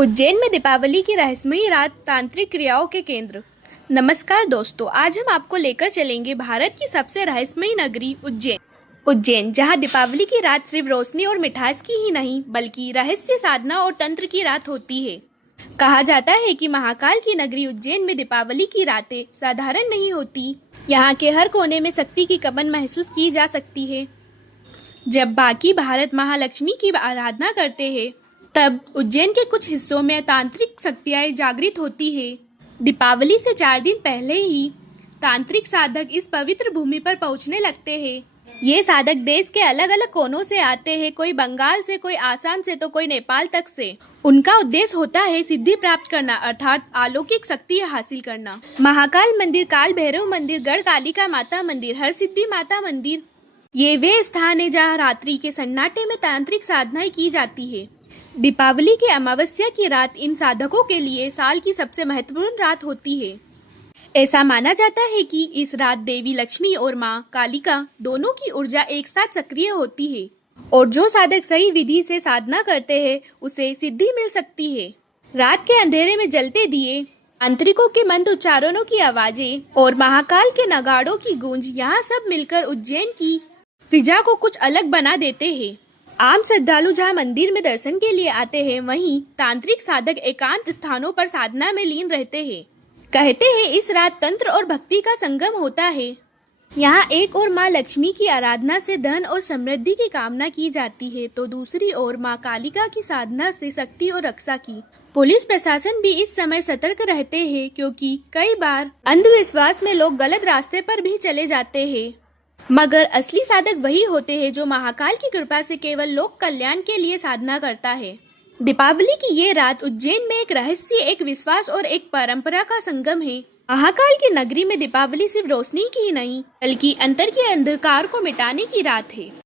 उज्जैन में दीपावली की रहस्यमयी रात तांत्रिक क्रियाओं के केंद्र। नमस्कार दोस्तों, आज हम आपको लेकर चलेंगे भारत की सबसे रहस्यमयी नगरी उज्जैन, जहां दीपावली की रात सिर्फ रोशनी और मिठास की ही नहीं बल्कि रहस्य, साधना और तंत्र की रात होती है। कहा जाता है कि महाकाल की नगरी उज्जैन में दीपावली की रातें साधारण नहीं होती। यहाँ के हर कोने में शक्ति की कंपन महसूस की जा सकती है। जब बाकी भारत महालक्ष्मी की आराधना करते हैं, तब उज्जैन के कुछ हिस्सों में तांत्रिक शक्तियाँ जागृत होती है। दीपावली से 4 दिन पहले ही तांत्रिक साधक इस पवित्र भूमि पर पहुंचने लगते हैं। ये साधक देश के अलग अलग कोनों से आते हैं, कोई बंगाल से, कोई आसाम से, तो कोई नेपाल तक से। उनका उद्देश्य होता है सिद्धि प्राप्त करना, अर्थात अलौकिक शक्ति हासिल करना। महाकाल मंदिर, काल भैरव मंदिर, गढ़ कालिका माता मंदिर, हरसिद्धि माता मंदिर, ये वे स्थान है जहाँ रात्रि के सन्नाटे में तांत्रिक साधनाएं की जाती है। दीपावली की अमावस्या की रात इन साधकों के लिए साल की सबसे महत्वपूर्ण रात होती है। ऐसा माना जाता है कि इस रात देवी लक्ष्मी और माँ कालिका दोनों की ऊर्जा एक साथ सक्रिय होती है, और जो साधक सही विधि से साधना करते हैं उसे सिद्धि मिल सकती है। रात के अंधेरे में जलते दिए, तांत्रिकों के मंत्र उच्चारणों की आवाजें और महाकाल के नगाड़ों की गूंज, यहाँ सब मिलकर उज्जैन की फिजा को कुछ अलग बना देते हैं। आम श्रद्धालु जहाँ मंदिर में दर्शन के लिए आते हैं, वहीं तांत्रिक साधक एकांत स्थानों पर साधना में लीन रहते हैं। कहते हैं इस रात तंत्र और भक्ति का संगम होता है। यहाँ एक ओर माँ लक्ष्मी की आराधना से धन और समृद्धि की कामना की जाती है, तो दूसरी ओर माँ कालिका की साधना से शक्ति और रक्षा की। पुलिस प्रशासन भी इस समय सतर्क रहते हैं, क्योंकि कई बार अंधविश्वास में लोग गलत रास्ते पर भी चले जाते हैं। मगर असली साधक वही होते हैं जो महाकाल की कृपा से केवल लोक कल्याण के लिए साधना करता है। दीपावली की ये रात उज्जैन में एक रहस्य, एक विश्वास और एक परंपरा का संगम है। महाकाल की नगरी में दीपावली सिर्फ रोशनी की ही नहीं बल्कि अंतर के अंधकार को मिटाने की रात है।